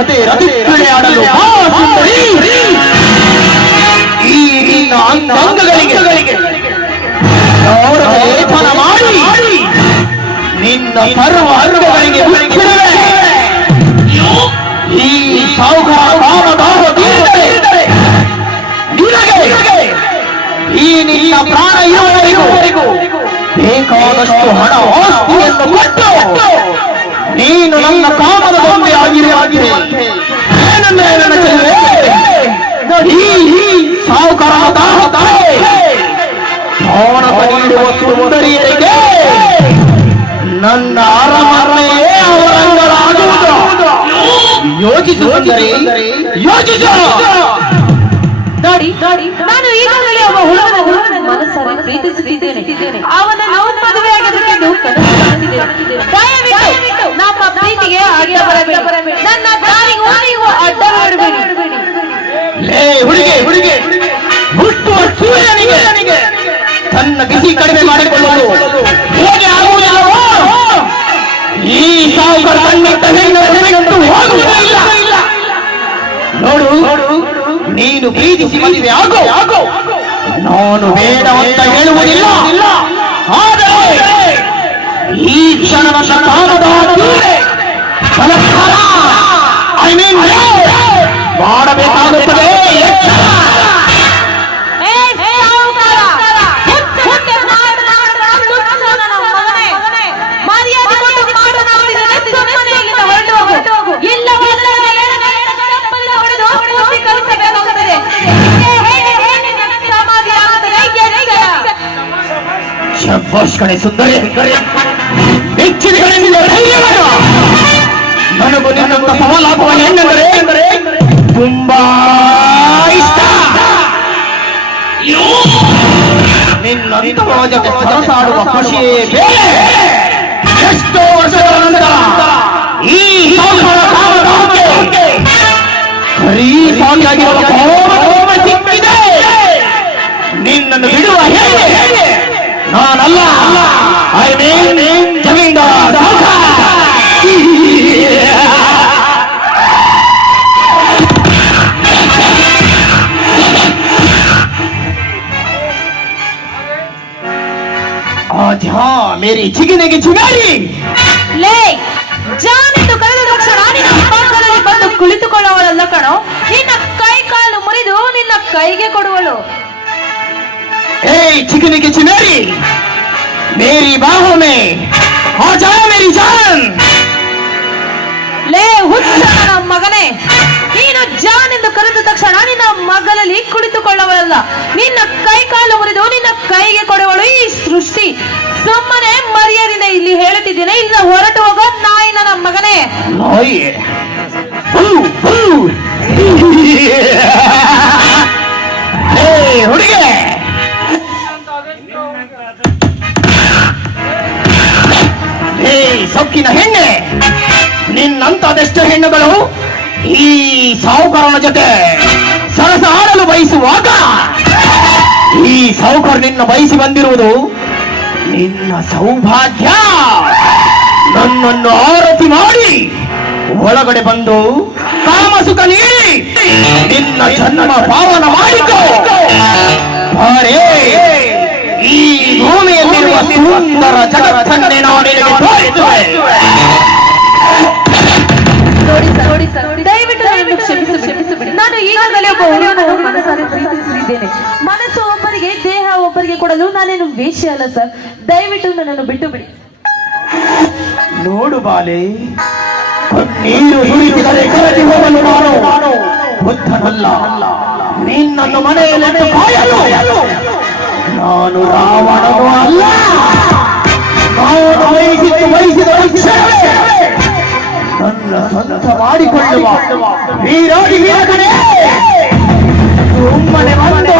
Rate ರತಿಕ್ರೀಡೆ ಆಡಲು ಬಾ ಸುಂದರಿ. ಈ ನಿನ್ನ ಅಂಗಗಳಿಗೆ ಲೇಪನ ಮಾಡಿ ನಿನ್ನ ಸರ್ವ ಅಂಗಗಳಿಗೆ ಬಿಡುವೆ. ಈ ಸಾಹುಕಾರ ಕಾಮದಾಹ ತೀರಿದರೆ ನಿನಗೆ ಈ ನಿನ್ನ ಪ್ರಾಣ ಇರುವವರೆಗೂ ಬೇಕಾದಷ್ಟು ಹಣ ಆಸ್ತಿಯನ್ನು ಕೊಟ್ಟು ನೀನು ನನ್ನ ಕಾಮದ ಗೊಂಬೆ ಆಗಿರುವಂತೆ ಏನಂದ್ರೆ ನನ್ನ ಚೆಲುವೆ, ಈ ಸಾಹುಕಾರ ದಾಹ ಪ್ರಾಣ ನೀಡುವ ಸುಂದರಿಯರಿಗೆ ನನ್ನ ಅರಮನೆಯೇ ಅವರಂಗಲಾಗುವುದು. ಯೋಚಿಸು ಸುಂದರಿ, ಯೋಚಿಸು. ನೋಡಿ, ನಾನು ಈಗಾಗಲೇ ಒಬ್ಬ ಹುಡುಗನ ಮನಸ್ಸಾರೆ ಪ್ರೀತಿಸುತ್ತಿದ್ದೇನೆ. ಅವನನ್ನು ಮದುವೆಯಾಗಬೇಕೆಂದು ಕನಸು ಕಾಣುತ್ತಿದ್ದೇನೆ. ದಯವಿಟ್ಟು ನಮ್ಮ ಪ್ರೀತಿಗೆ ಅಡ್ಡ ಬರಬೇಡಿ. ನನ್ನ ದಾರಿಗೂ ಅಡ್ಡ ಬರಬೇಡಿ. ಹುಡುಗಿ ಹುಟ್ಟುವ ಸೂರ್ಯನಿಗೆ ತನ್ನ ಬಿಸಿ ಕಡಿಮೆ ಮಾಡಿಕೊಳ್ಳಲು ಹೇಗೆ ಆಗುವುದಿಲ್ಲವೋ ಈ ಸಾವುಕಾರ ಕಣ್ಣಿಟ್ಟ ಹೆಣ್ಣು ಹೋಗುವುದಿಲ್ಲ. ನೋಡು, ನೀನು ಪ್ರೀತಿಸಿ ಮದುವೆ ಆಗೋ, ನಾನು ಬೇಡ ಅಂತ ಹೇಳುವುದಿಲ್ಲ. ಆದರೆ ಈ ಕ್ಷಣದ ಕಾಲದ ಮಾಡಬೇಕಾಗುತ್ತದೆ. ಶಬ್ಬಾಷ್ಕಣೆ ಸುಂದರಿ, ಹೆಚ್ಚಿನ ನನಗೂ ನಿನ್ನಂತ ಸವಾಲಾಗುವ ಹೆಣ್ಣೆಂದರೆ ತುಂಬಾ ಇಷ್ಟ. ನಿನ್ನ ಜೊತೆ ಸರಸಾಡುವ ಖುಷಿಯೇ ಬೇರೆ. ಎಷ್ಟೋ ವರ್ಷಗಳ ನಂತರ ಈ ಸರಿ ಸಾಗಿಯಾಗಿರುವ ಸಿಕ್ಕಿದೆ. ನಿನ್ನನ್ನು ಬಿಡುವ ಹೇಗೆ ನಾನಲ್ಲ. I mean zamindar. ಆಜಾ ಮೇರಿ ಚಿಗಿನೆಗೆ ಚಿಗಾರಿ. ಲೇ ಜಾನ್ ಎಂದು ಕರೆದ ತಕ್ಷಣ ನಿನ್ನ ಪಕ್ಕದಲ್ಲಿ ಬಂದು ಕುಳಿತುಕೊಳ್ಳುವಳಲ್ಲ ಕಣೋ. ನಿನ್ನ ಕೈ ಕಾಲು ಮುರಿದು ನಿನ್ನ ಕೈಗೆ ಕೊಡುವಳು. चिकनी चिमेरी मेरी बाहों में आ जा मेरी जान. ಲೇ ಹುಚ್ಚನ ಮಗನೇ, ನೀನು ಜಾನ್ ಎಂದು ಕರೆದ ತಕ್ಷಣ ನಿನ್ನ ಮಗಲಲ್ಲಿ ಕುಳಿತುಕೊಳ್ಳುವಳಲ್ಲ, ನಿನ್ನ ಕೈ ಕಾಲು ಮುರಿದು ನಿನ್ನ ಕೈಗೆ ಕೊಡುವಳು ಈ ಸೃಷ್ಟಿ. ಸುಮ್ಮನೆ ಮರ್ಯಾದಿಂದ ಇಲ್ಲಿ ಹೇಳುತ್ತಿದ್ದೇನೆ, ಇಲ್ಲ ಹೊರಟು ಹೋಗೋ ನಾಯಿ ನನ್ನ ಮಗನೇ. ಹುಡುಗಿ ಸೊಕ್ಕಿನ ಹೆಣ್ಣೆ, ನಿನ್ನಂತದೆಷ್ಟು ಹೆಣ್ಣುಗಳು ಈ ಸಾಹುಕಾರನ ಜೊತೆ ಸರಸ ಆಡಲು ಬಯಸುವಾಗ ಈ ಸಾಹುಕಾರ ನಿನ್ನ ಬಯಸಿ ಬಂದಿರುವುದು ನಿನ್ನ ಸೌಭಾಗ್ಯ. ನನ್ನನ್ನು ಆರತಿ ಮಾಡಿ ಒಳಗಡೆ ಬಂದು ಕಾಮಸುಖ ನೀಡಿ ನಿನ್ನ ಜನ್ಮ ಪಾವನ ಮಾಡಿಕೋ. ಈ ಭೂಮಿಯಲ್ಲಿರುವ ಸುಂದರ ಜಗತ್ತನ್ನೇ ನಾನು ತೋರಿಸುವೆ. ದಯವಿಟ್ಟು ನನ್ನನ್ನು ಕ್ಷಮಿಸಬೇಡಿ. ನಾನು ಈಗಾಗಲೇ ಒಬ್ಬ ಹುಡುಗನ ಮನಸ್ಸನ್ನು ಪ್ರೀತಿಸುತ್ತಿದ್ದೇನೆ. ಮನಸ್ಸು ಒಬ್ಬರಿಗೆ, ದೇಹ ಒಬ್ಬರಿಗೆ ಕೊಡಲು ನಾನೇನು ವೇಶ್ಯ ಅಲ್ಲ ಸರ್. ದಯವಿಟ್ಟು ನನ್ನನ್ನು ಬಿಟ್ಟು ಬಿಡಿ. ನೋಡು ಬಾಲೆ, ನೀರು ಸುರಿಸಿದರೆ ಕರಗಿ ಹೋಗಲು ನಾನು ಬುದ್ಧನಲ್ಲ. ನಿನ್ನನ್ನು ಮನೆಯಲ್ಲಿ ಕಾಯಲು ನಾನು ರಾವಣನು ಅಲ್ಲ. ನಾನು ವಹಿಸಿದ ನನ್ನ ಸ್ವಂತ ಮಾಡಿಕೊಳ್ಳುವ ವೀರಾಡಿ ವೀರನೇ. ಸುಮ್ಮನೆ ಬಂದು